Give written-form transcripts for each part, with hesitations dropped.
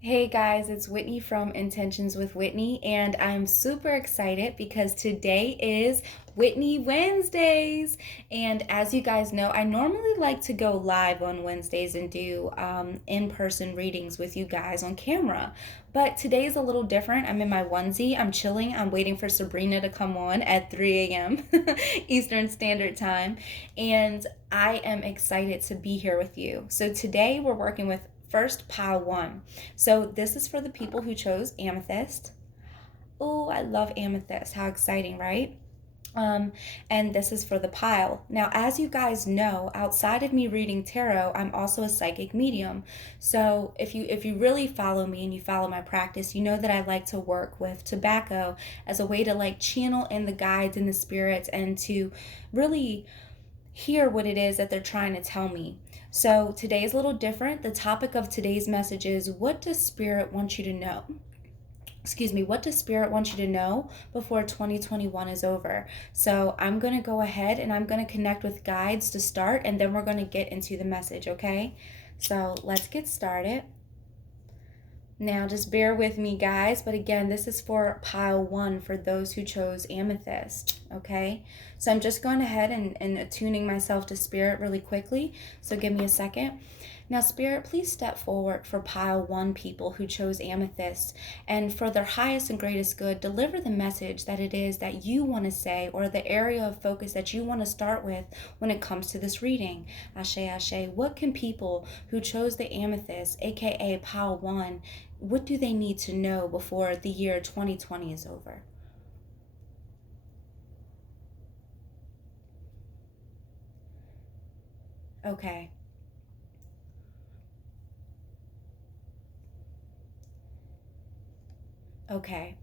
Hey guys, it's Whitney from Intentions with Whitney, and I'm super excited because today is Whitney Wednesdays. And as you guys know, I normally like to go live on Wednesdays and do in person readings with you guys on camera. But today's a little different. I'm in my onesie, I'm chilling, I'm waiting for Sabrina to come on at 3 a.m. Eastern Standard Time, and I am excited to be here with you. So today we're working with first pile one. So this is for the people who chose amethyst. Oh, I love amethyst. How exciting, right? Um, and this is for the pile. Now, as you guys know, outside of me reading tarot, I'm also a psychic medium. So if you really follow me and you follow my practice, you know that I like to work with tobacco as a way to like channel in the guides and the spirits and to really hear what it is that they're trying to tell me. So today is a little different. The topic of today's message is, what does Spirit want you to know? Excuse me, what does Spirit want you to know before 2021 is over? So I'm going to go ahead and I'm going to connect with guides to start, and then we're going to get into the message, okay? So let's get started. Now, just bear with me, guys. But again, this is for pile one for those who chose amethyst, okay? So I'm just going ahead and attuning myself to Spirit really quickly. So give me a second. Now, Spirit, please step forward for pile one people who chose amethyst, and for their highest and greatest good, deliver the message that it is that you want to say, or the area of focus that you want to start with when it comes to this reading. Ashe, ashe. What can people who chose the amethyst, aka pile one, what do they need to know before the year 2020 is over? Okay. Okay.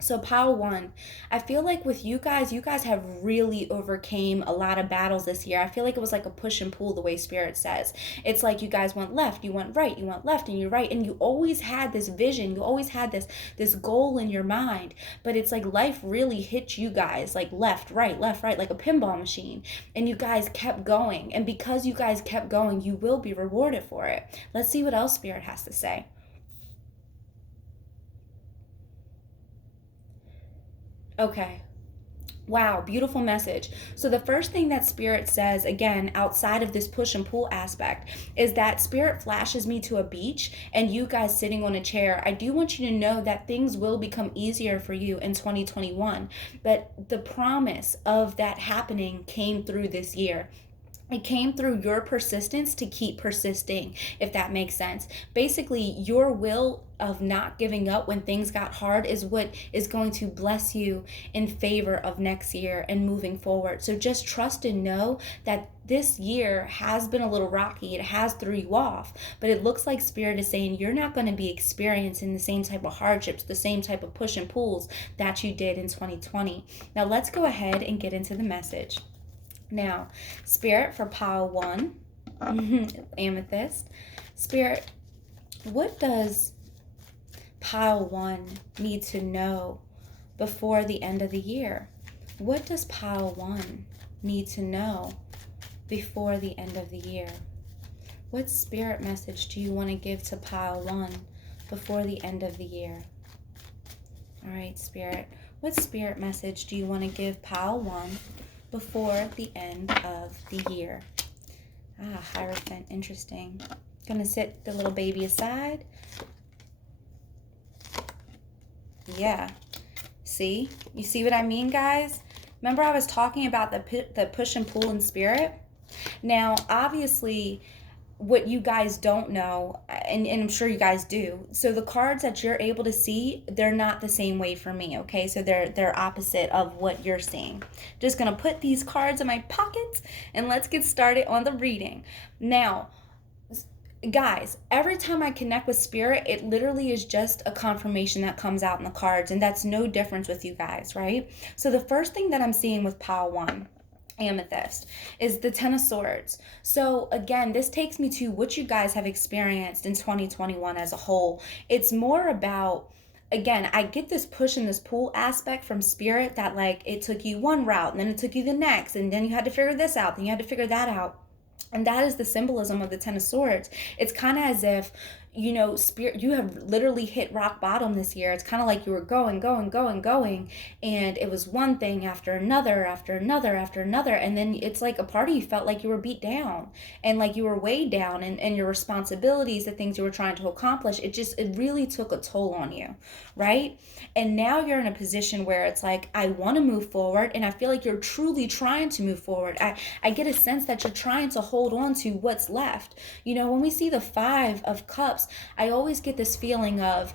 So pile one, I feel like with you guys have really overcame a lot of battles this year. I feel like it was like a push and pull the way Spirit says. It's like you guys went left, you went right, you went left and you're right. And you always had this vision. You always had this goal in your mind. But it's like life really hit you guys like left, right, like a pinball machine. And you guys kept going. And because you guys kept going, you will be rewarded for it. Let's see what else Spirit has to say. Okay. Wow, beautiful message. So, the first thing that Spirit says, again, outside of this push and pull aspect, is that Spirit flashes me to a beach and you guys sitting on a chair. I do want you to know that things will become easier for you in 2021. But the promise of that happening came through this year. It came through your persistence to keep persisting, if that makes sense. Basically, your will of not giving up when things got hard is what is going to bless you in favor of next year and moving forward. So just trust and know that this year has been a little rocky. It has threw you off, but it looks like Spirit is saying you're not going to be experiencing the same type of hardships, the same type of push and pulls that you did in 2020. Now let's go ahead and get into the message. Now, Spirit for pile one, amethyst. Spirit, what does pile one need to know before the end of the year? What does pile one need to know before the end of the year? What spirit message do you want to give to pile one before the end of the year? All right, Spirit. What spirit message do you want to give pile one before the end of the year? Ah, Hierophant, interesting. Gonna sit the little baby aside. Yeah. See? You see what I mean, guys? Remember I was talking about the push and pull in Spirit? Now, obviously, what you guys don't know, and I'm sure you guys do, so the cards that you're able to see, they're not the same way for me, okay? So they're opposite of what you're seeing. Just gonna put these cards in my pockets and let's get started on the reading. Now, guys, every time I connect with Spirit, it literally is just a confirmation that comes out in the cards, and that's no difference with you guys, right? So the first thing that I'm seeing with pile one, amethyst, is the Ten of Swords. So again, this takes me to what you guys have experienced in 2021 as a whole. It's more about, again, I get this push and this pull aspect from Spirit that like it took you one route and then it took you the next, and then you had to figure this out, then you had to figure that out. And that is the symbolism of the Ten of Swords. It's kind of as if spirit, you have literally hit rock bottom this year. It's kind of like you were going, and it was one thing after another, after another, after another. And then it's like a part of you felt like you were beat down and like you were weighed down, and your responsibilities, the things you were trying to accomplish, it really took a toll on you, right? And now you're in a position where it's like, I want to move forward, and I feel like you're truly trying to move forward. I get a sense that you're trying to hold on to what's left. When we see the 5 of Cups, I always get this feeling of,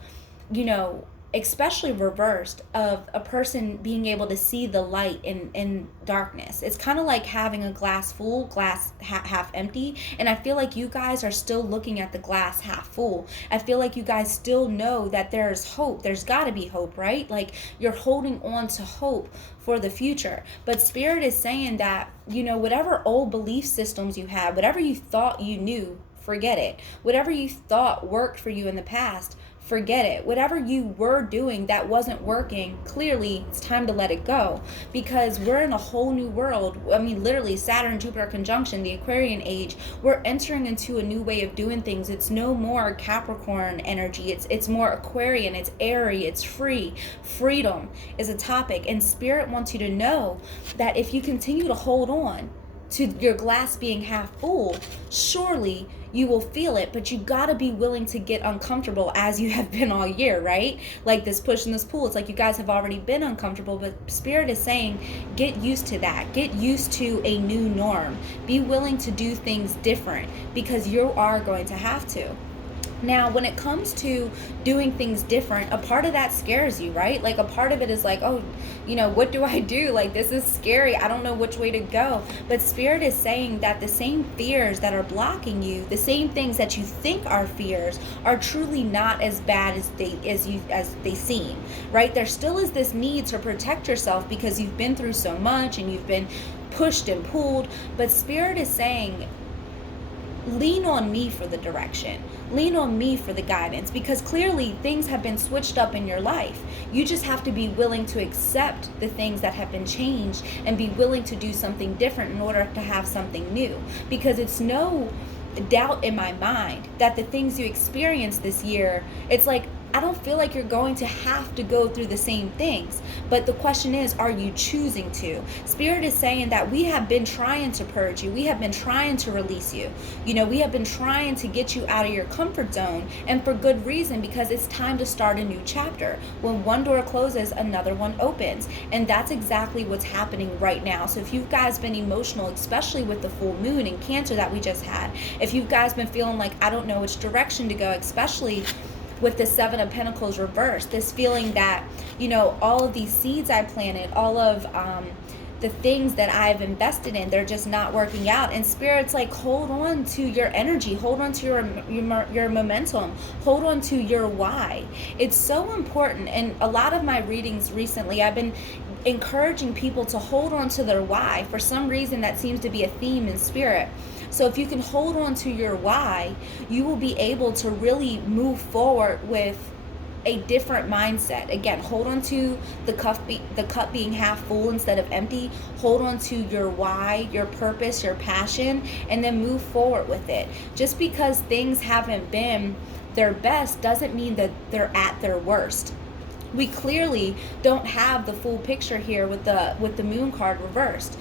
you know, especially reversed, of a person being able to see the light in darkness. It's kind of like having a glass full, glass half empty. And I feel like you guys are still looking at the glass half full. I feel like you guys still know that there's hope. There's got to be hope, right? Like, you're holding on to hope for the future. But Spirit is saying that, whatever old belief systems you had, whatever you thought you knew, forget it. Whatever you thought worked for you in the past, forget it. Whatever you were doing that wasn't working, clearly it's time to let it go, because we're in a whole new world. I mean, literally, Saturn Jupiter conjunction, the Aquarian age, we're entering into a new way of doing things. It's no more Capricorn energy. It's more Aquarian. It's airy. It's free. Freedom is a topic, and Spirit wants you to know that if you continue to hold on to your glass being half full, surely you will feel it, but you gotta be willing to get uncomfortable, as you have been all year, right? Like this push and this pull. It's like you guys have already been uncomfortable, but Spirit is saying, get used to that. Get used to a new norm. Be willing to do things different, because you are going to have to. Now, when it comes to doing things different, a part of that scares you, right? Like, a part of it is like, oh, what do I do? Like, this is scary. I don't know which way to go. But Spirit is saying that the same fears that are blocking you, the same things that you think are fears, are truly not as bad as they seem, right? There still is this need to protect yourself because you've been through so much and you've been pushed and pulled. But Spirit is saying, lean on me for the direction. Lean on me for the guidance, because clearly things have been switched up in your life. You just have to be willing to accept the things that have been changed and be willing to do something different in order to have something new. Because it's no doubt in my mind that the things you experienced this year, it's like, I don't feel like you're going to have to go through the same things. But the question is, are you choosing to? Spirit is saying that we have been trying to purge you. We have been trying to release you. We have been trying to get you out of your comfort zone, and for good reason, because it's time to start a new chapter. When one door closes, another one opens. And that's exactly what's happening right now. So if you guys been emotional, especially with the full moon in Cancer that we just had, if you guys been feeling like, I don't know which direction to go, especially with the 7 of Pentacles reversed, this feeling that, all of these seeds I planted, all of the things that I've invested in, they're just not working out. And Spirit's like, hold on to your energy, hold on to your momentum, hold on to your why. It's so important. And a lot of my readings recently, I've been encouraging people to hold on to their why. For some reason, that seems to be a theme in Spirit. So if you can hold on to your why, you will be able to really move forward with a different mindset. Again, hold on to the cup being half full instead of empty. Hold on to your why, your purpose, your passion, and then move forward with it. Just because things haven't been their best doesn't mean that they're at their worst. We clearly don't have the full picture here with the moon card reversed.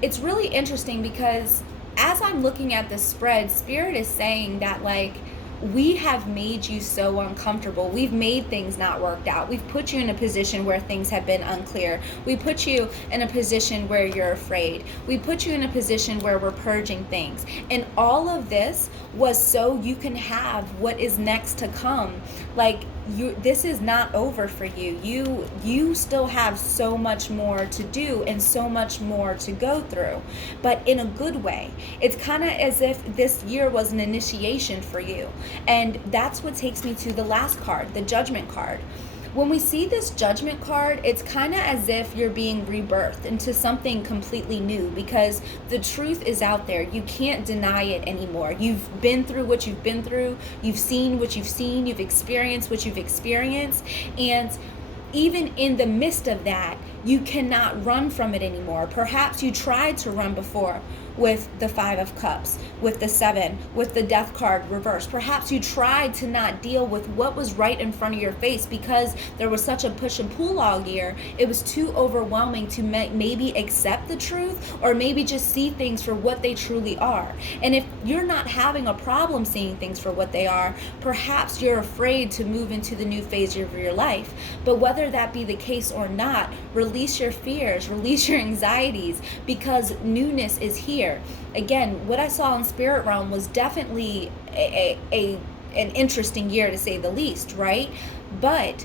It's really interesting because as I'm looking at this spread, Spirit is saying that, like, we have made you so uncomfortable. We've made things not worked out. We've put you in a position where things have been unclear. We put you in a position where you're afraid. We put you in a position where we're purging things. And all of this was so you can have what is next to come. Like, this is not over for you. You still have so much more to do and so much more to go through, but in a good way. It's kind of as if this year was an initiation for you. And that's what takes me to the last card, the Judgment card. When we see this Judgment card, it's kind of as if you're being rebirthed into something completely new, because the truth is out there. You can't deny it anymore. You've been through what you've been through. You've seen what you've seen. You've experienced what you've experienced. And even in the midst of that, you cannot run from it anymore. Perhaps you tried to run before, with the Five of Cups, with the Seven, with the Death card reversed. Perhaps you tried to not deal with what was right in front of your face because there was such a push and pull all year. It was too overwhelming to maybe accept the truth, or maybe just see things for what they truly are. And if you're not having a problem seeing things for what they are, perhaps you're afraid to move into the new phase of your life. But whether that be the case or not, release your fears, release your anxieties, because newness is here. Again, what I saw in spirit realm was definitely an interesting year, to say the least, right? But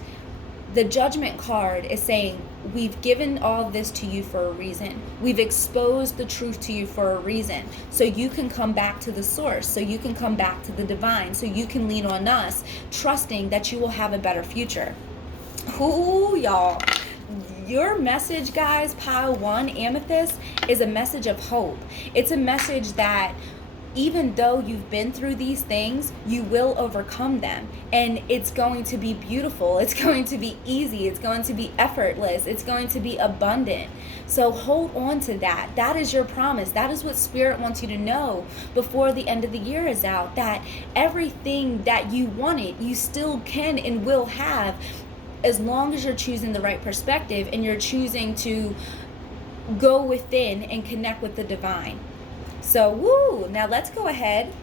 the judgment card is saying, we've given all this to you for a reason. We've exposed the truth to you for a reason. So you can come back to the source. So you can come back to the divine. So you can lean on us, trusting that you will have a better future. Ooh, y'all. Your message, guys, pile one, amethyst, is a message of hope. It's a message that even though you've been through these things, you will overcome them. And it's going to be beautiful. It's going to be easy. It's going to be effortless. It's going to be abundant. So hold on to that. That is your promise. That is what Spirit wants you to know before the end of the year is out, that everything that you wanted, you still can and will have, as long as you're choosing the right perspective and you're choosing to go within and connect with the divine. So, woo! Now let's go ahead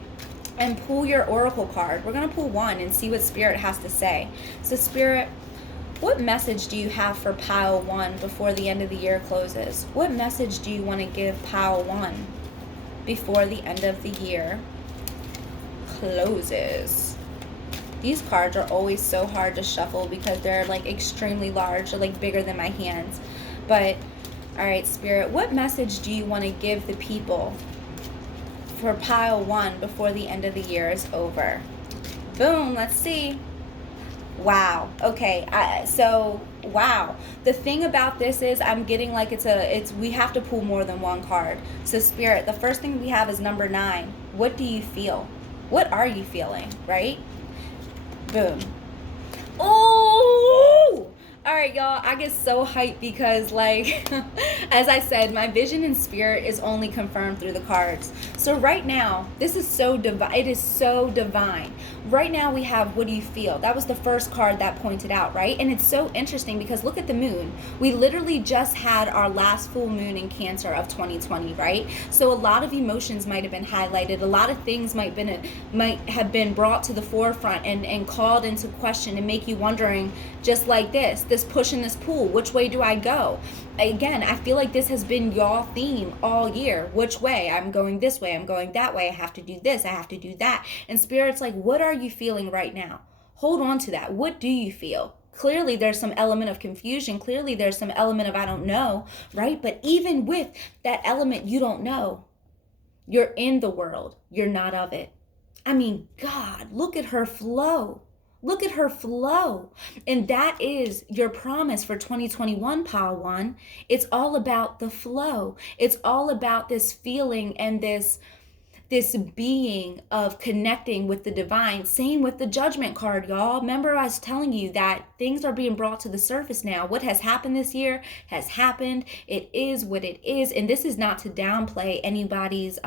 and pull your oracle card. We're going to pull one and see what Spirit has to say. So, Spirit, what message do you have for pile one before the end of the year closes? What message do you want to give pile one before the end of the year closes? These cards are always so hard to shuffle because they're like extremely large. They're like bigger than my hands. But, all right, Spirit, what message do you want to give the people for pile one before the end of the year is over? Boom, let's see. Wow. Okay. Wow. The thing about this is I'm getting like we have to pull more than one card. So Spirit, the first thing we have is number 9. What do you feel? What are you feeling, right? Boom. Oh! All right, y'all, I get so hyped because, like, as I said, my vision in spirit is only confirmed through the cards. So right now, this is so divine. It is so divine. Right now we have, what do you feel? That was the first card that pointed out, right? And it's so interesting because look at the moon. We literally just had our last full moon in Cancer of 2020, right? So a lot of emotions might have been highlighted. A lot of things might have been brought to the forefront and called into question and make you wondering, just like this push and this pull, which way do I go? Again, I feel like this has been y'all theme all year. Which way? I'm going this way, I'm going that way, I have to do this, I have to do that. And Spirit's like, what are you feeling right now? Hold on to that. What do you feel? Clearly there's some element of confusion. Clearly there's some element of I don't know, right? But even with that element you don't know, you're in the world. You're not of it. I mean, God, look at her flow. Look at her flow. And that is your promise for 2021, pile one. It's all about the flow. It's all about this feeling and this being of connecting with the divine. Same with the judgment card, y'all. Remember I was telling you that things are being brought to the surface now. What has happened this year has happened. It is what it is. And this is not to downplay anybody's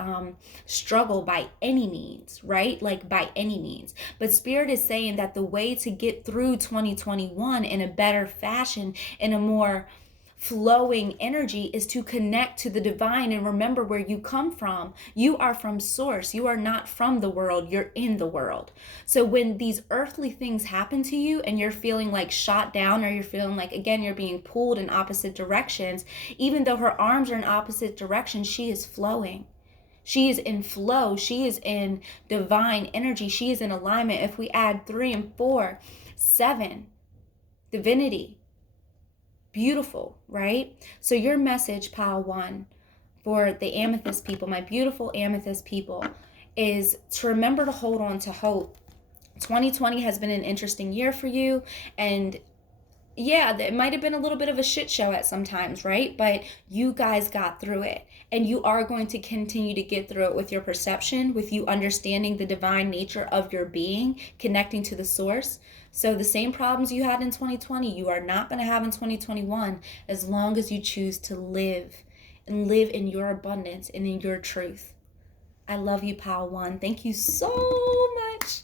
struggle by any means, right? Like by any means. But Spirit is saying that the way to get through 2021 in a better fashion, in a more flowing energy, is to connect to the divine and remember where you come from. You are from source. You are not from the world. You're in the world. So when these earthly things happen to you and you're feeling like shot down, or you're feeling like, again, you're being pulled in opposite directions, even though her arms are in opposite directions, she is flowing. She is in flow. She is in divine energy. She is in alignment. If we add 3 and 4, 7, divinity. Beautiful, right? So your message, pile one, for the amethyst people, my beautiful amethyst people, is to remember to hold on to hope. 2020 has been an interesting year for you, and yeah, it might have been a little bit of a shit show at some times, right? But you guys got through it, and you are going to continue to get through it with your perception, with you understanding the divine nature of your being, connecting to the source. So the same problems you had in 2020, you are not going to have in 2021 as long as you choose to live and live in your abundance and in your truth. I love you, pile 1. Thank you so much.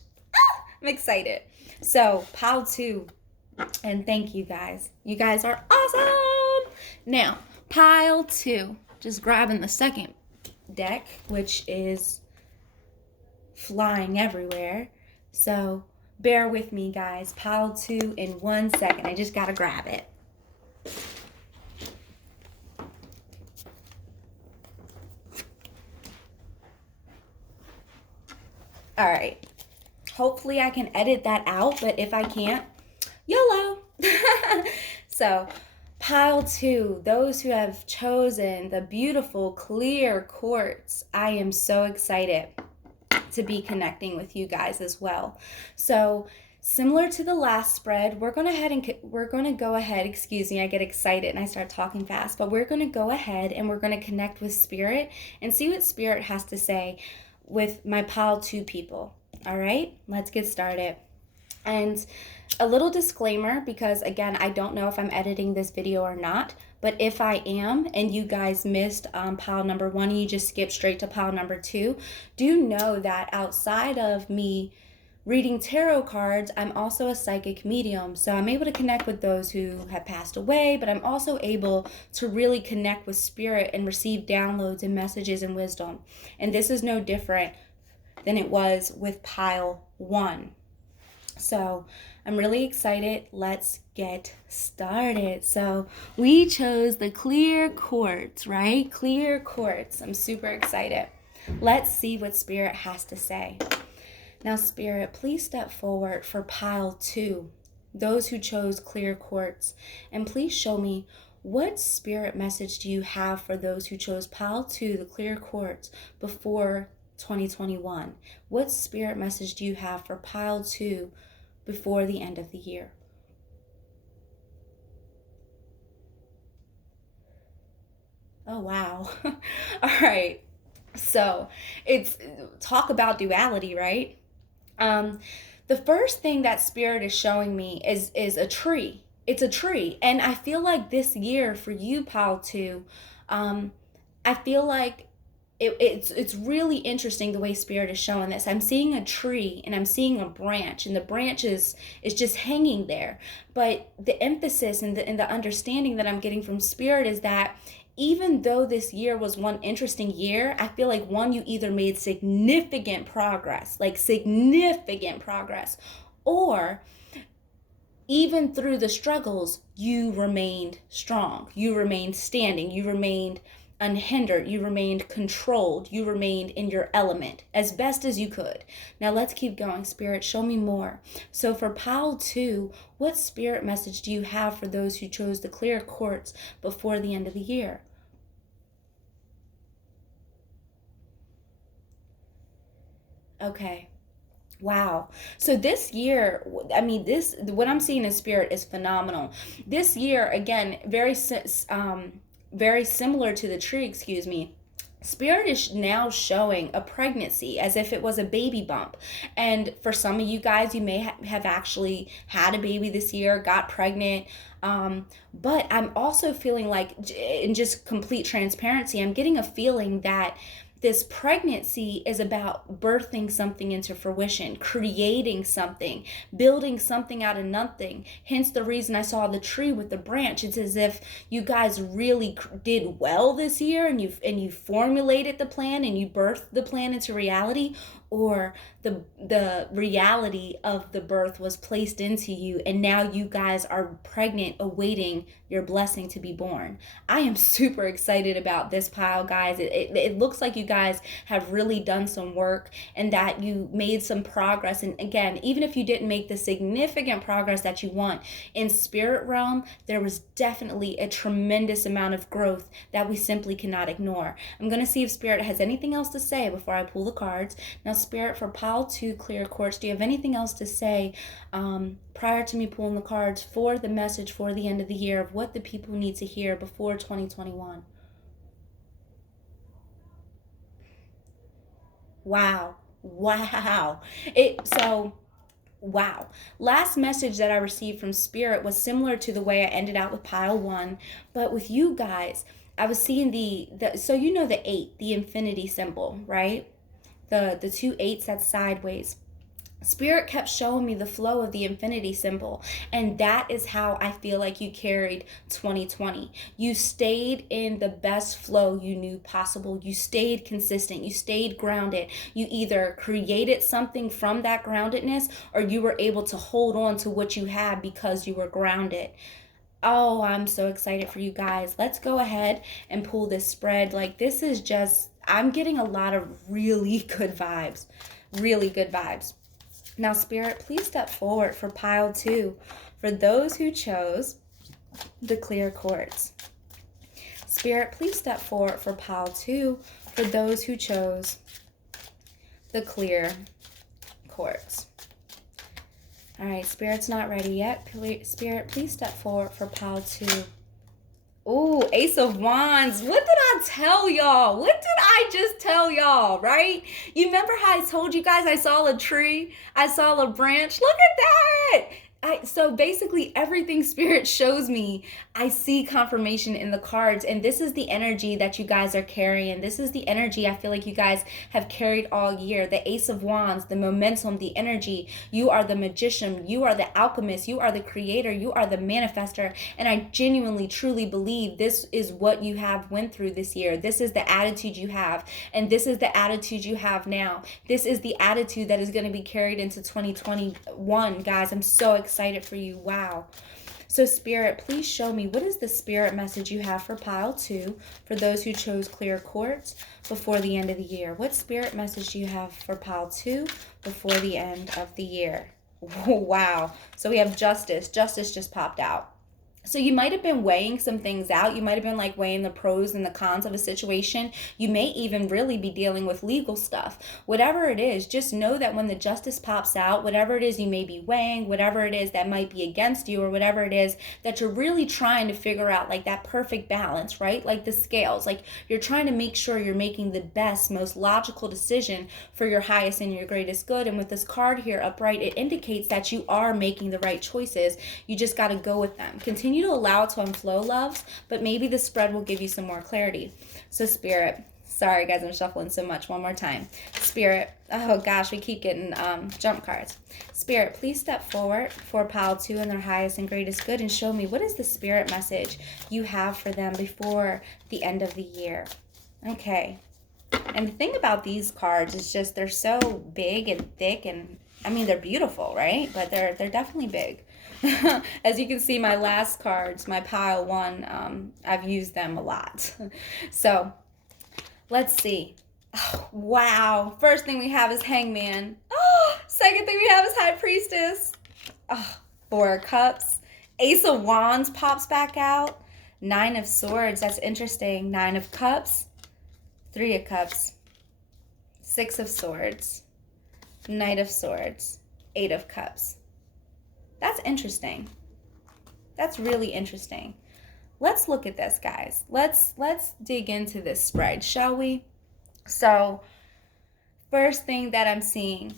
I'm excited. So, pile 2, and thank you guys. You guys are awesome. Now, pile 2, just grabbing the second deck, which is flying everywhere. So, bear with me, guys. Pile 2 in 1 second. I just gotta grab it. All right. Hopefully I can edit that out, but if I can't, YOLO. So, pile 2, those who have chosen the beautiful clear quartz. I am so excited to be connecting with you guys as well. So, similar to the last spread, we're going to go ahead, excuse me, I get excited and I start talking fast, but we're going to go ahead and we're going to connect with Spirit and see what Spirit has to say with my pile 2 people. All right, let's get started. And a little disclaimer, because again, I don't know if I'm editing this video or not, but if I am and you guys missed pile number 1 and you just skipped straight to pile number 2, do know that outside of me reading tarot cards, I'm also a psychic medium. So I'm able to connect with those who have passed away, but I'm also able to really connect with Spirit and receive downloads and messages and wisdom. And this is no different than it was with pile 1. So I'm really excited. Let's get started. So we chose the clear quartz, right? Clear quartz. I'm super excited. Let's see what Spirit has to say. Now, Spirit, please step forward for pile 2, those who chose clear quartz. And please show me, what Spirit message do you have for those who chose pile 2, the clear quartz, before 2021? What Spirit message do you have for pile 2 before the end of the year? Oh, wow. All right. So it's talk about duality, right? The first thing that Spirit is showing me is a tree. It's a tree. And I feel like this year for you, pile 2, I feel like it's really interesting the way Spirit is showing this. I'm seeing a tree and I'm seeing a branch, and the branch is just hanging there. But the emphasis and the understanding that I'm getting from Spirit is that even though this year was one interesting year, I feel like you either made significant progress, or even through the struggles, you remained strong, you remained standing, you remained unhindered, you remained controlled, you remained in your element as best as you could. Now let's keep going. Spirit, show me more. So for pile 2, what Spirit message do you have for those who chose the clear quartz before the end of the year? Okay. Wow. So this year, I mean, what I'm seeing in Spirit is phenomenal. This year, again, very similar to the tree, excuse me. Spirit is now showing a pregnancy as if it was a baby bump. And for some of you guys, you may have actually had a baby this year, got pregnant. But I'm also feeling like, in just complete transparency, I'm getting a feeling that this pregnancy is about birthing something into fruition, creating something, building something out of nothing. Hence the reason I saw the tree with the branch. It's as if you guys really did well this year, and you formulated the plan and you birthed the plan into reality, or the reality of the birth was placed into you, and now you guys are pregnant, awaiting your blessing to be born. I am super excited about this pile, guys. It looks like you guys have really done some work and that you made some progress. And again, even if you didn't make the significant progress that you want in spirit realm, there was definitely a tremendous amount of growth that we simply cannot ignore. I'm going to see if Spirit has anything else to say before I pull the cards. Now, Spirit, for pile 2 clear quartz, do you have anything else to say prior to me pulling the cards for the message for the end of the year of what the people need to hear before 2021? Wow. Wow. Wow. Last message that I received from Spirit was similar to the way I ended out with pile 1, but with you guys, I was seeing the so you know the 8, the infinity symbol, right? The two eights that's sideways. Spirit kept showing me the flow of the infinity symbol. And that is how I feel like you carried 2020. You stayed in the best flow you knew possible. You stayed consistent. You stayed grounded. You either created something from that groundedness, or you were able to hold on to what you had because you were grounded. Oh, I'm so excited for you guys. Let's go ahead and pull this spread. Like, this is just, I'm getting a lot of really good vibes. Really good vibes. Now, Spirit, please step forward for pile 2 for those who chose the clear quartz. Spirit, please step forward for pile 2 for those who chose the clear quartz. All right, Spirit's not ready yet. Spirit, please step forward for pile 2. Ooh, Ace of Wands. What did I tell y'all? What did I just tell y'all, right? You remember how I told you guys I saw a tree? I saw a branch. Look at that. So basically everything Spirit shows me, I see confirmation in the cards. And this is the energy that you guys are carrying. This is the energy I feel like you guys have carried all year. The Ace of Wands, the momentum, the energy. You are the magician. You are the alchemist. You are the creator. You are the manifester. And I genuinely, truly believe this is what you have went through this year. This is the attitude you have. And this is the attitude you have now. This is the attitude that is going to be carried into 2021. Guys, I'm so excited for you. Wow. So Spirit, please show me, what is the Spirit message you have for pile 2 for those who chose clear quartz before the end of the year? What Spirit message do you have for pile 2 before the end of the year? Wow. So we have justice. Justice just popped out. So you might have been weighing some things out. You might have been like weighing the pros and the cons of a situation. You may even really be dealing with legal stuff. Whatever it is, just know that when the justice pops out, whatever it is you may be weighing, whatever it is that might be against you, or whatever it is that you're really trying to figure out, like that perfect balance, right? Like the scales, like you're trying to make sure you're making the best, most logical decision for your highest and your greatest good. And with this card here upright, it indicates that you are making the right choices. You just got to go with them. Continue to allow it to unflow, loves, but maybe the spread will give you some more clarity. So Spirit, sorry guys, I'm shuffling so much. One more time. Spirit, oh gosh, we keep getting jump cards. Spirit, please step forward for pile 2 in their highest and greatest good and show me, what is the Spirit message you have for them before the end of the year? Okay. And the thing about these cards is just they're so big and thick, and I mean, they're beautiful, right? But they're definitely big. As you can see, my last cards, my pile 1, I've used them a lot. So let's see. Oh, wow. First thing we have is Hangman. Oh, second thing we have is High Priestess. Oh, 4 of Cups. Ace of Wands pops back out. 9 of Swords. That's interesting. 9 of Cups. 3 of Cups. 6 of Swords. Knight of Swords. 8 of Cups. That's interesting. That's really interesting. Let's look at this, guys. Let's dig into this spread, shall we? So, first thing that I'm seeing,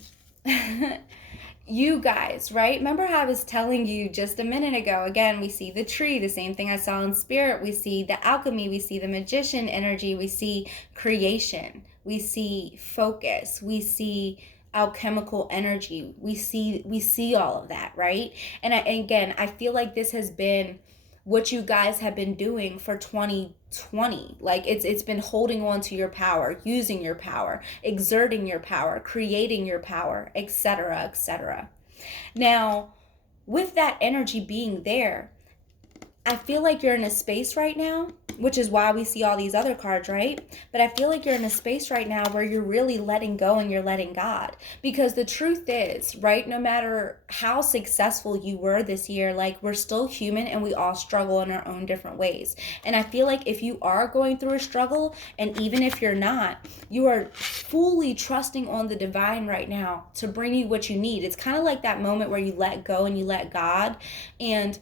you guys, right? Remember how I was telling you just a minute ago? Again, we see the tree, the same thing I saw in Spirit. We see the alchemy, we see the magician energy, we see creation, we see focus, we see alchemical energy. We see all of that, right? And again, I feel like this has been what you guys have been doing for 2020. Like it's been holding on to your power, using your power, exerting your power, creating your power, etc., etc. Now, with that energy being there, I feel like you're in a space right now, which is why we see all these other cards, right? But I feel like you're in a space right now where you're really letting go and you're letting God. Because the truth is, right, no matter how successful you were this year, like we're still human and we all struggle in our own different ways. And I feel like if you are going through a struggle, and even if you're not, you are fully trusting on the divine right now to bring you what you need. It's kind of like that moment where you let go and you let God, and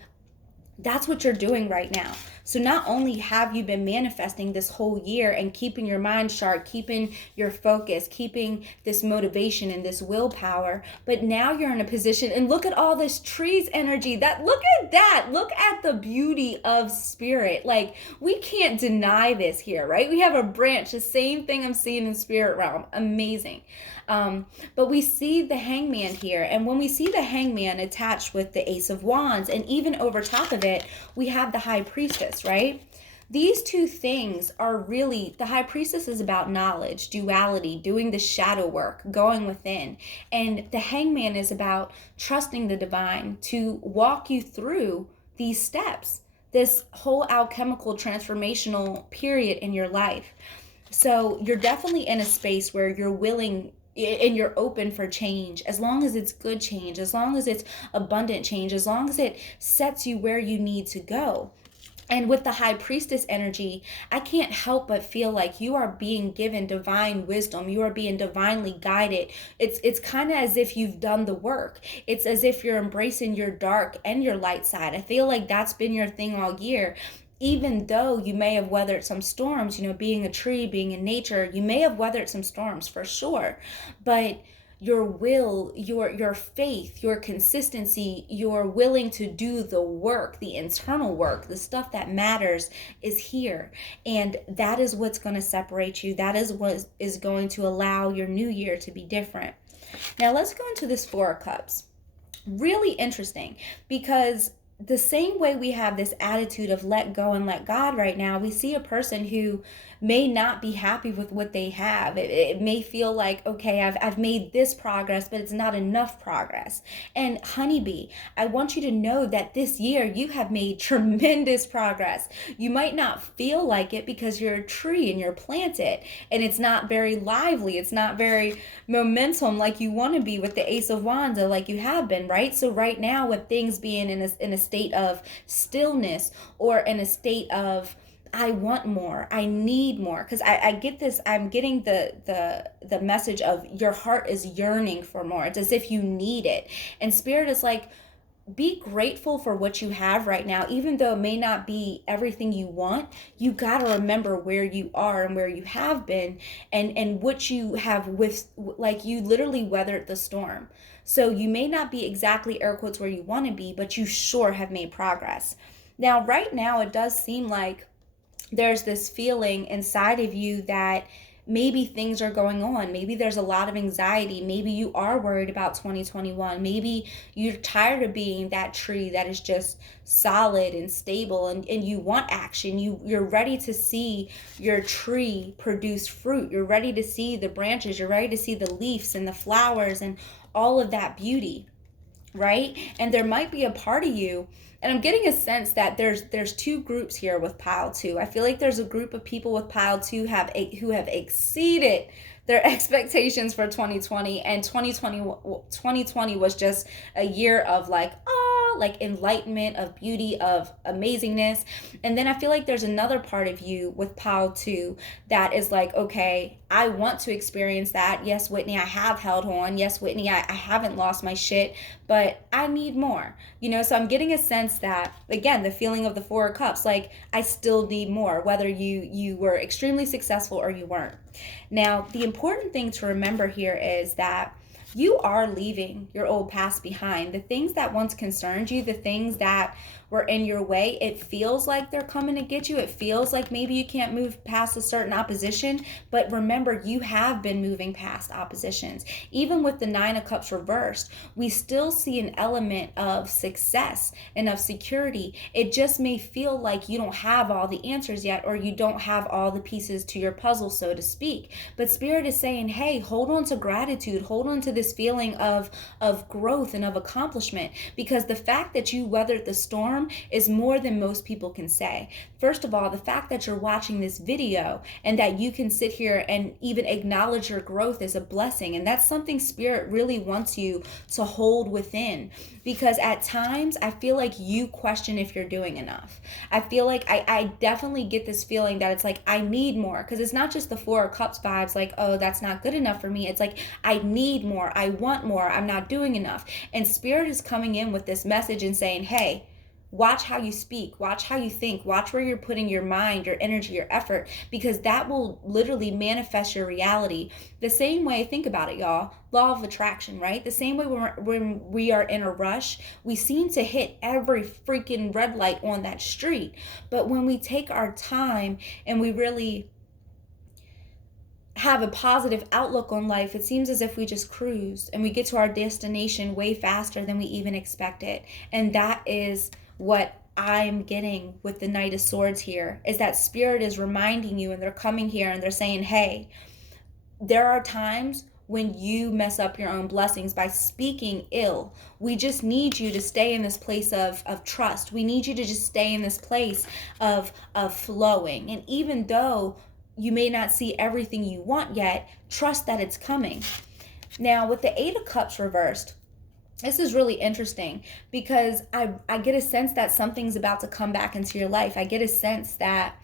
That's what you're doing right now. So not only have you been manifesting this whole year and keeping your mind sharp, keeping your focus, keeping this motivation and this willpower, but now you're in a position, and look at all this trees energy. That look at that. Look at the beauty of spirit. Like, we can't deny this here, right? We have a branch, the same thing I'm seeing in spirit realm. Amazing. But we see the hangman here. And when we see the hangman attached with the ace of wands, and even over top of it, we have the high priestess, right? These two things are really, the high priestess is about knowledge, duality, doing the shadow work, going within. And the hangman is about trusting the divine to walk you through these steps, this whole alchemical transformational period in your life. So you're definitely in a space where you're willing and you're open for change, as long as it's good change, as long as it's abundant change, as long as it sets you where you need to go. And with the high priestess energy, I can't help but feel like you are being given divine wisdom. You are being divinely guided. It's kind of as if you've done the work. It's as if you're embracing your dark and your light side. I feel like that's been your thing all year. Even though you may have weathered some storms, being a tree, being in nature, you may have weathered some storms for sure. But your will, your faith, your consistency, your willing to do the work, the internal work, the stuff that matters is here. And that is what's going to separate you. That is what is going to allow your new year to be different. Now let's go into this Four of Cups. Really interesting, because the same way we have this attitude of let go and let God right now, we see a person who may not be happy with what they have. It may feel like, okay, I've made this progress, but it's not enough progress. And honeybee, I want you to know that this year you have made tremendous progress. You might not feel like it because you're a tree and you're planted, and it's not very lively. It's not very momentum like you want to be with the Ace of Wands, or like you have been, right? So right now, with things being in a state of stillness, or in a state of I want more, I need more, because I get this, I'm getting the message of your heart is yearning for more. It's as if you need it. And spirit is like, be grateful for what you have right now, even though it may not be everything you want. You got to remember where you are and where you have been, and what you have with, like, you literally weathered the storm. So you may not be exactly air quotes where you want to be, but you sure have made progress. Now right now it does seem like there's this feeling inside of you that maybe things are going on. Maybe there's a lot of anxiety. Maybe you are worried about 2021. Maybe you're tired of being that tree that is just solid and stable, and you want action. You're ready to see your tree produce fruit. You're ready to see the branches. You're ready to see the leaves and the flowers and all of that beauty, right? And there might be a part of you, and I'm getting a sense that there's two groups here with pile 2. I feel like there's a group of people with pile 2 who have exceeded their expectations for 2020, and 2020 was just a year of like enlightenment, of beauty, of amazingness. And then I feel like there's another part of you with pile 2 that is like, okay, I want to experience that. Yes, Whitney, I have held on. Yes, Whitney, I haven't lost my shit, but I need more. So I'm getting a sense that, again, the feeling of the Four of Cups, like, I still need more, whether you were extremely successful or you weren't. Now, the important thing to remember here is that you are leaving your old past behind. The things that once concerned you, the things that were in your way, it feels like they're coming to get you. It feels like maybe you can't move past a certain opposition, but remember, you have been moving past oppositions. Even with the Nine of Cups reversed, we still see an element of success and of security. It just may feel like you don't have all the answers yet, or you don't have all the pieces to your puzzle, so to speak. But Spirit is saying, hey, hold on to gratitude, hold on to this feeling of growth and of accomplishment, because the fact that you weathered the storm is more than most people can say. First of all, the fact that you're watching this video and that you can sit here and even acknowledge your growth is a blessing. And that's something Spirit really wants you to hold within, because at times I feel like you question if you're doing enough. I feel like I definitely get this feeling that it's like, I need more, because it's not just the Four of Cups vibes like, oh, that's not good enough for me. It's like, I need more, I want more, I'm not doing enough. And Spirit is coming in with this message and saying, hey, Watch how you speak, watch how you think, watch where you're putting your mind, your energy, your effort, because that will literally manifest your reality. The same way, think about it, y'all, law of attraction, right? The same way when we are in a rush, we seem to hit every freaking red light on that street. But when we take our time and we really have a positive outlook on life, it seems as if we just cruise and we get to our destination way faster than we even expected. And that is what I'm getting with the Knight of Swords here, is that Spirit is reminding you, and they're coming here and they're saying, hey, there are times when you mess up your own blessings by speaking ill. We just need you to stay in this place of trust. We need you to just stay in this place of flowing. And even though you may not see everything you want yet, trust that it's coming. Now, with the Eight of Cups reversed, this is really interesting because I get a sense that something's about to come back into your life. I get a sense that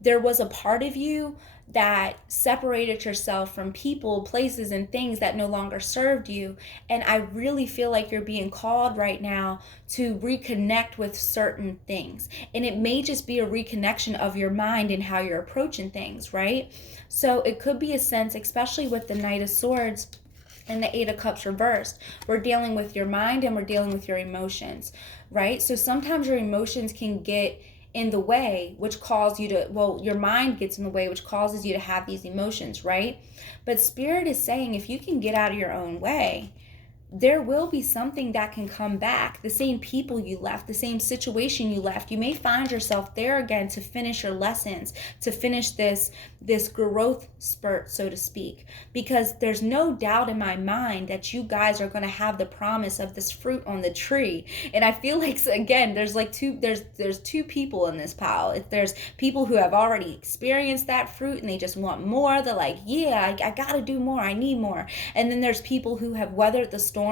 there was a part of you that separated yourself from people, places, and things that no longer served you. And I really feel like you're being called right now to reconnect with certain things. And it may just be a reconnection of your mind and how you're approaching things, right? So it could be a sense, especially with the Knight of Swords and the Eight of Cups reversed, we're dealing with your mind and we're dealing with your emotions, right? So sometimes your emotions can get in the way, which cause you to, well, your mind gets in the way, which causes you to have these emotions, right? But Spirit is saying, if you can get out of your own way, there will be something that can come back. The same people you left, the same situation you left, you may find yourself there again to finish your lessons, to finish this growth spurt, so to speak, because there's no doubt in my mind that you guys are going to have the promise of this fruit on the tree. And I feel like, again, there's two people in this pile. If there's people who have already experienced that fruit and they just want more, they're like, yeah, I gotta do more, I need more. And then there's people who have weathered the storm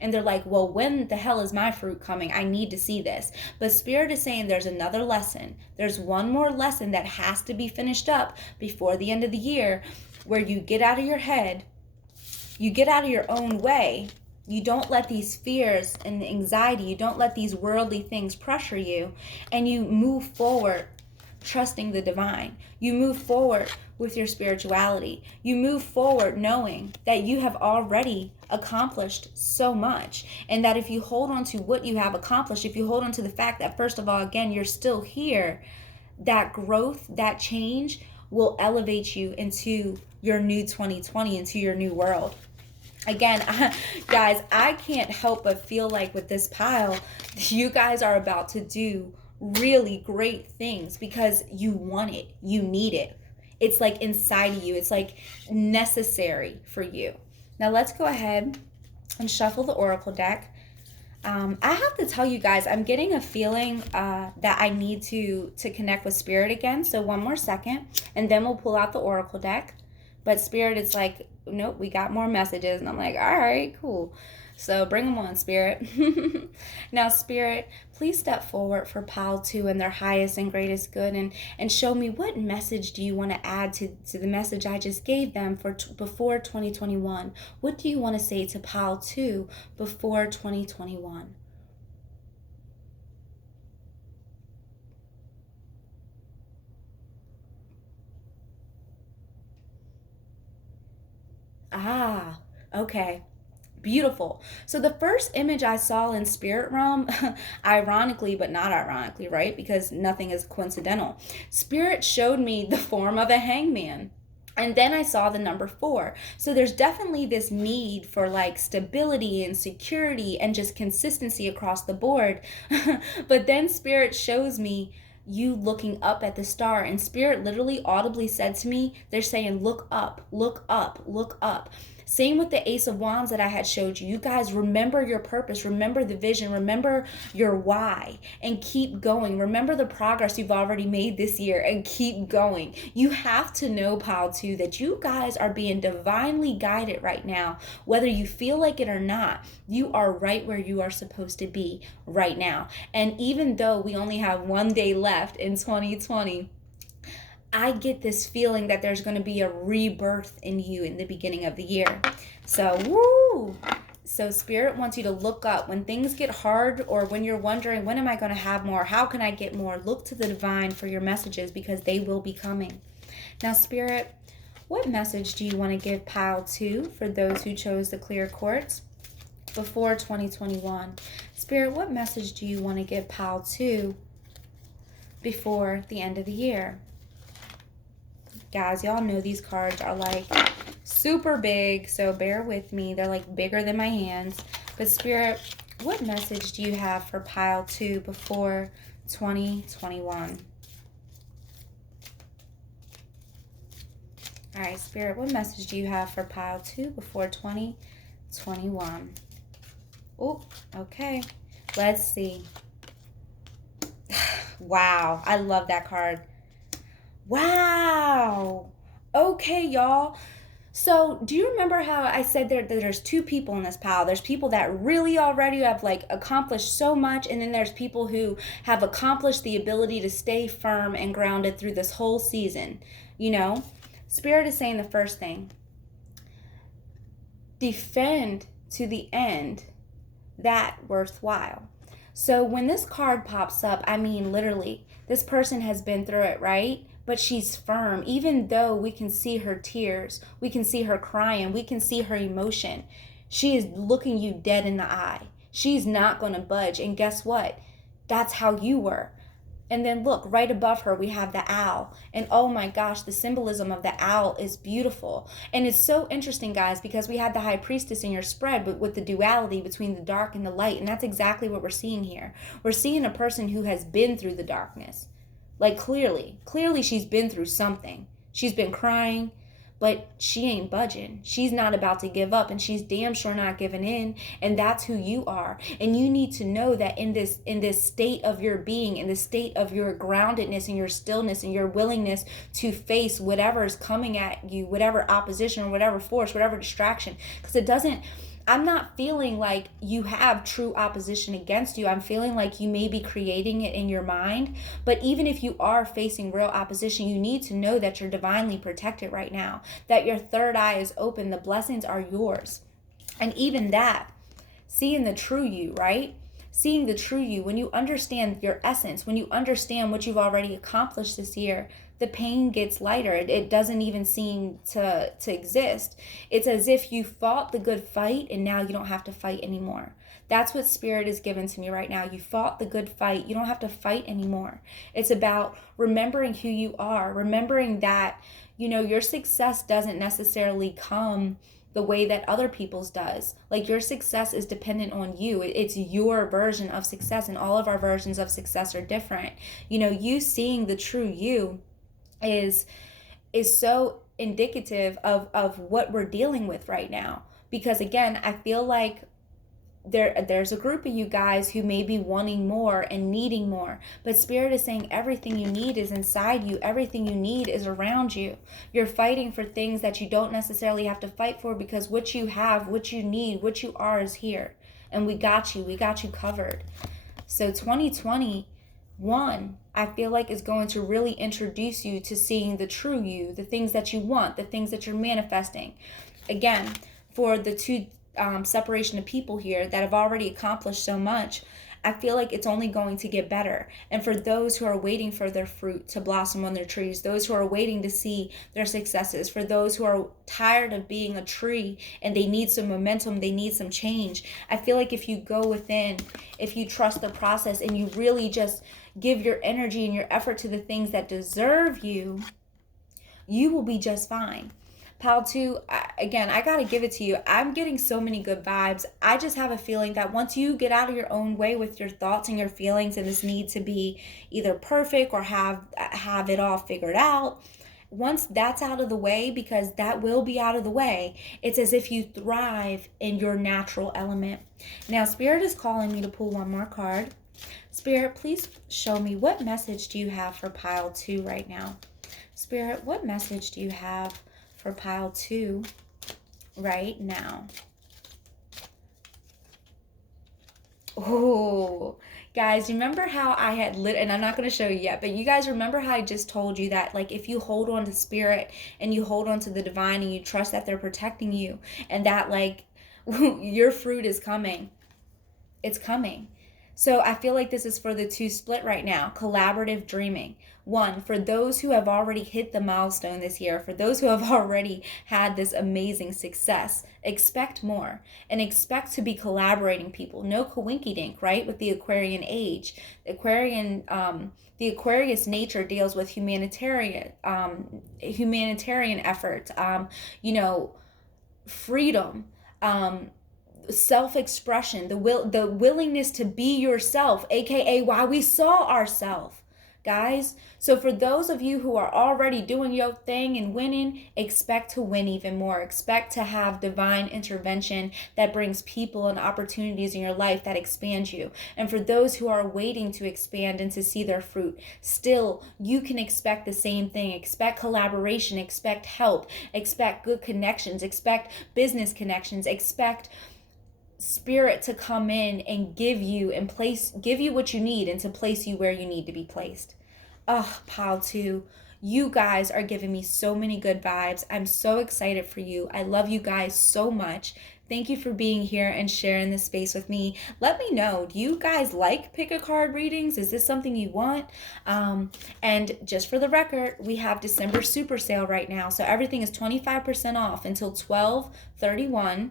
and they're like, well, when the hell is my fruit coming? I need to see this. But Spirit is saying there's another lesson. There's one more lesson that has to be finished up before the end of the year, where you get out of your head, you get out of your own way. You don't let these fears and anxiety, you don't let these worldly things pressure you, and you move forward trusting the divine. You move forward with your spirituality. You move forward knowing that you have already accomplished so much, and that if you hold on to what you have accomplished, if you hold on to the fact that, first of all, again, you're still here, that growth, that change will elevate you into your new 2020, into your new world. Again, guys, I can't help but feel like with this pile, you guys are about to do really great things because you want it, you need it. It's like inside of you, it's like necessary for you. Now let's go ahead and shuffle the Oracle deck. I have to tell you guys, I'm getting a feeling that I need to connect with Spirit again. So one more second, and then we'll pull out the Oracle deck. But Spirit, it's like, nope, we got more messages. And I'm like, all right, cool. So bring them on, Spirit. Now, Spirit, please step forward for pile 2 and their highest and greatest good, and show me, what message do you want to add to the message I just gave them for before 2021? What do you want to say to pile 2 before 2021? Ah, okay. Beautiful. So the first image I saw in spirit realm, ironically, but not ironically, right? Because nothing is coincidental. Spirit showed me the form of a hangman. And then I saw the number 4. So there's definitely this need for like stability and security and just consistency across the board. But then Spirit shows me you looking up at the star, and Spirit literally audibly said to me, they're saying, look up, look up, look up. Same with the Ace of Wands that I had showed you. You guys remember your purpose, remember the vision, remember your why, and keep going. Remember the progress you've already made this year and keep going. You have to know, pile 2, that you guys are being divinely guided right now. Whether you feel like it or not, you are right where you are supposed to be right now. And even though we only have one day left in 2020, I get this feeling that there's going to be a rebirth in you in the beginning of the year. So, woo! So Spirit wants you to look up when things get hard, or when you're wondering, when am I going to have more? How can I get more? Look to the divine for your messages, because they will be coming. Now, Spirit, what message do you want to give pile 2 for those who chose the clear quartz before 2021? Spirit, what message do you want to give pile 2 before the end of the year? Guys, y'all know these cards are like super big, so bear with me. They're like bigger than my hands. But Spirit, what message do you have for pile 2 before 2021? All right, Spirit, what message do you have for pile 2 before 2021? Oh, okay. Let's see. Wow, I love that card. Wow. Okay, y'all. So, do you remember how I said that there's 2 people in this pile? There's people that really already have like accomplished so much, and then there's people who have accomplished the ability to stay firm and grounded through this whole season. You know, Spirit is saying the first thing: defend to the end that worthwhile. So when this card pops up, I mean, literally, this person has been through it, right? But she's firm. Even though we can see her tears, we can see her crying, we can see her emotion, she is looking you dead in the eye. She's not going to budge. And guess what? That's how you were. And then look, right above her, we have the owl. And oh my gosh, the symbolism of the owl is beautiful. And it's so interesting, guys, because we had the high priestess in your spread, but with the duality between the dark and the light. And that's exactly what we're seeing here. We're seeing a person who has been through the darkness. Like clearly she's been through something. She's been crying, but she ain't budging. She's not about to give up, and she's damn sure not giving in. And that's who you are. And you need to know that in this state of your being, in the state of your groundedness and your stillness and your willingness to face whatever is coming at you, whatever opposition or whatever force, whatever distraction, because I'm not feeling like you have true opposition against you. I'm feeling like you may be creating it in your mind. But even if you are facing real opposition, you need to know that you're divinely protected right now, that your third eye is open. The blessings are yours. And even that, seeing the true you, right? Seeing the true you, when you understand your essence, when you understand what you've already accomplished this year, the pain gets lighter. It doesn't even seem to exist. It's as if you fought the good fight and now you don't have to fight anymore. That's what Spirit is given to me right now. You fought the good fight. You don't have to fight anymore. It's about remembering who you are, remembering that, your success doesn't necessarily come the way that other people's does. Like, your success is dependent on you. It's your version of success, and all of our versions of success are different. You seeing the true you is so indicative of what we're dealing with right now. Because again, I feel like there's a group of you guys who may be wanting more and needing more, but Spirit is saying everything you need is inside you. Everything you need is around you. You're fighting for things that you don't necessarily have to fight for, because what you have, what you need, what you are is here, and we got you covered. So 2021, I feel like, is going to really introduce you to seeing the true you, the things that you want, the things that you're manifesting. Again, for the two separation of people here that have already accomplished so much, I feel like it's only going to get better. And for those who are waiting for their fruit to blossom on their trees, those who are waiting to see their successes, for those who are tired of being a tree and they need some momentum, they need some change, I feel like if you go within, if you trust the process, and you really just give your energy and your effort to the things that deserve you, you will be just fine. Pal 2, again, I gotta give it to you. I'm getting so many good vibes. I just have a feeling that once you get out of your own way with your thoughts and your feelings and this need to be either perfect or have it all figured out, once that's out of the way, because that will be out of the way, it's as if you thrive in your natural element. Now, Spirit is calling me to pull one more card. Spirit, please show me, what message do you have for pile 2 right now? Spirit, what message do you have for pile 2 right now? Oh, guys, remember how I had and I'm not going to show you yet, but you guys remember how I just told you that, like, if you hold on to Spirit and you hold on to the divine and you trust that they're protecting you, and that, like, your fruit is coming. It's coming. So I feel like this is for the two split right now. Collaborative dreaming. One, for those who have already hit the milestone this year, for those who have already had this amazing success, expect more and expect to be collaborating people. No coinky dink, right? With the Aquarian age. The Aquarius nature deals with humanitarian effort, freedom, self-expression, the willingness to be yourself, aka why we saw ourselves, guys. So for those of you who are already doing your thing and winning, expect to win even more. Expect to have divine intervention that brings people and opportunities in your life that expand you. And for those who are waiting to expand and to see their fruit, still you can expect the same thing. Expect collaboration, expect help, expect good connections, expect business connections, expect spirit to come in and give you what you need and to place you where you need to be placed. Oh, pile 2, you guys are giving me so many good vibes. I'm so excited for you. I love you guys so much. Thank you for being here and sharing this space with me. Let me know, do you guys like pick a card readings? Is this something you want? And just for the record, we have December super sale right now. So everything is 25% off until 12/31,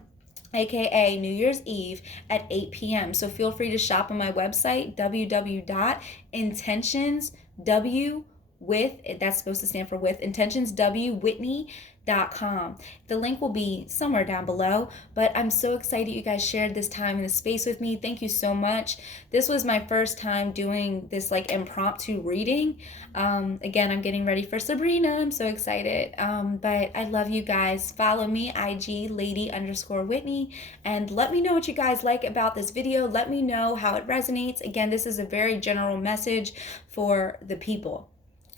aka New Year's Eve at 8 p.m. So feel free to shop on my website, www.intentionsw with, that's supposed to stand for with, intentionswwhitney.com. The link will be somewhere down below, but I'm so excited you guys shared this time in this space with me. Thank you so much. This was my first time doing this like impromptu reading. Again, I'm getting ready for Sabrina. I'm so excited. But I love you guys. Follow me, IG lady_Whitney, and let me know what you guys like about this video. Let me know how it resonates. Again, this is a very general message for the people.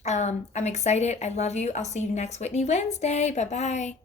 I'm excited. I love you. I'll see you next Whitney Wednesday. Bye-bye.